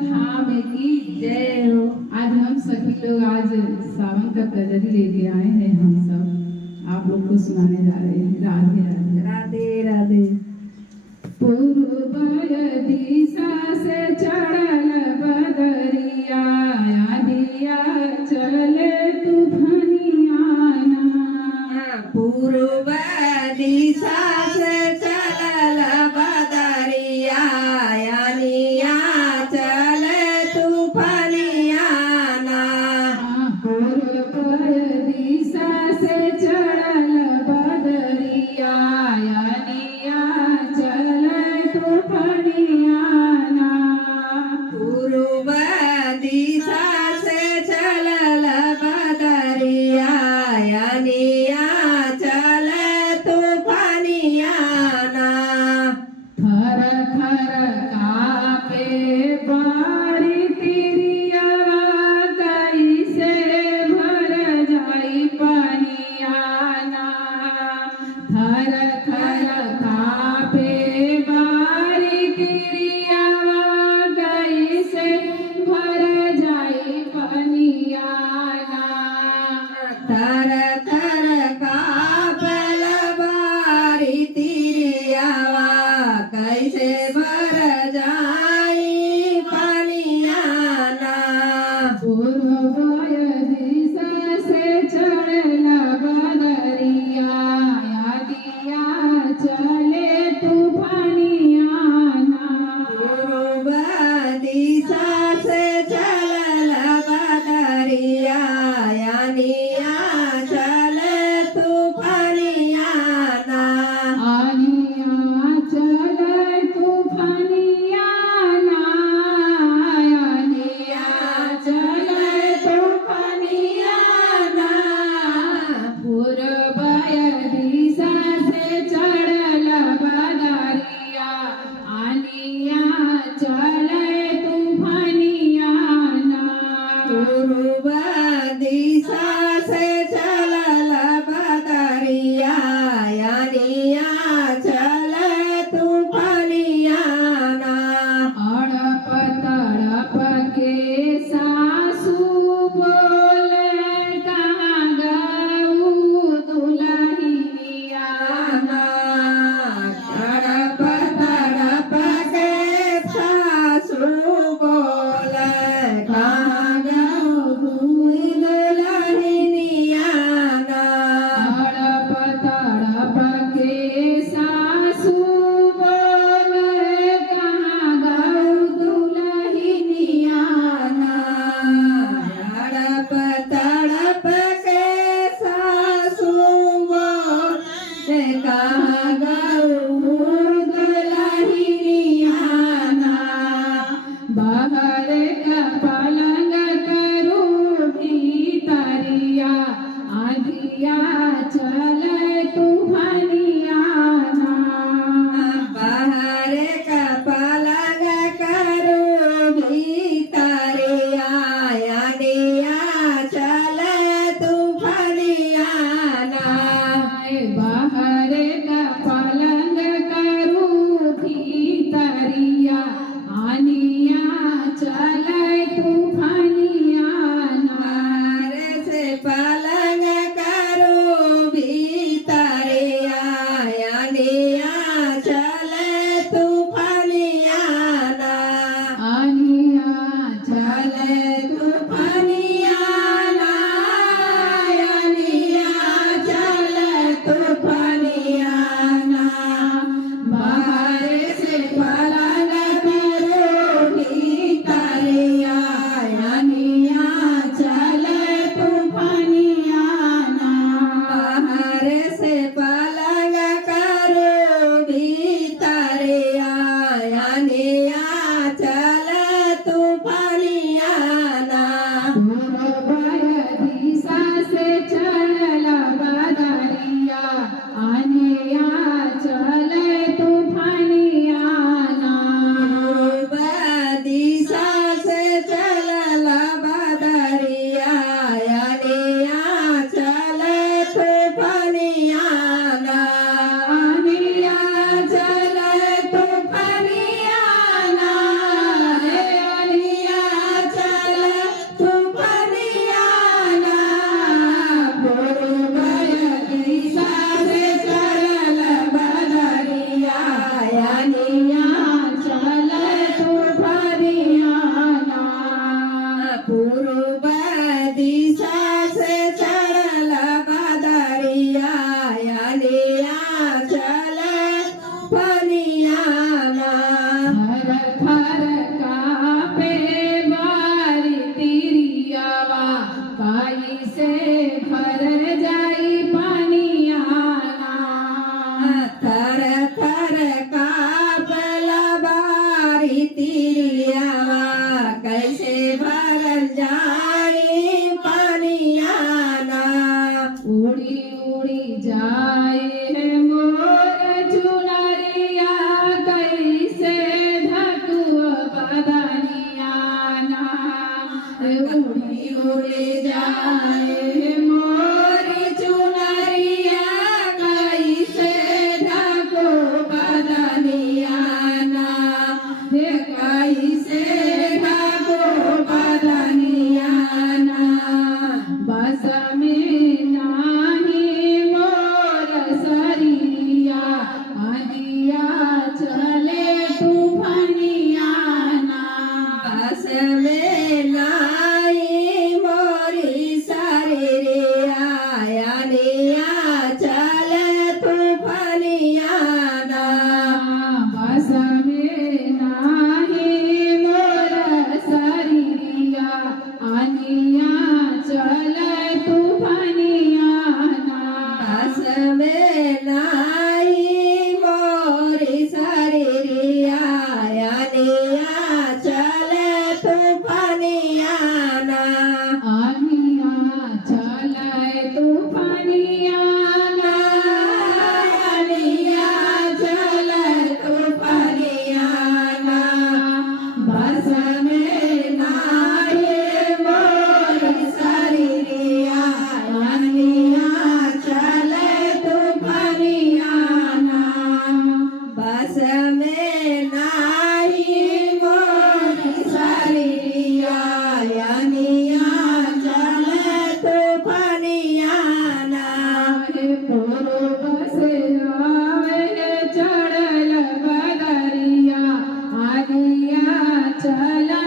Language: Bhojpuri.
धाम की जय हो। आज हम सभी लोग आज सावन का कजरी लेके आए हैं। हम सब आप लोग को सुनाने जा रहे हैं। राधे राधे राधे राधे। पूर्व दिशा से चढ़ल बदरिया दिया चले तूफानिया पूर्व दिशा से चलल बदरिया यानिया चले तूफानिया ना। पूर्व दिशा से चढ़ल बदरिया दिया चले तूफानिया उड़ी जाए मोरी चुनरिया कैसे ढको बदनिया ना हे कैसे ढको बदनिया ना बस में नाही मोर सरिया आदिया चले तूफानिया ना बस में नाई मोरी शरीरिया यानिया चल तूफानिया ना बस में नाही मोर सरिया आनिया चले तूफानिया ना बस में नाई मोरी शरीरिया यानिया चल तूफानिया ना आनिया चले तूफानिया ना यानिया चल तूफानिया ना बस में नाई मोरी शरीरिया यानिया चल तूफानिया ना बस में नाही मोरी शरीरिया यानिया चल तूफानिया ना पूर्व से आवे चढ़ल बदरिया आदिया चला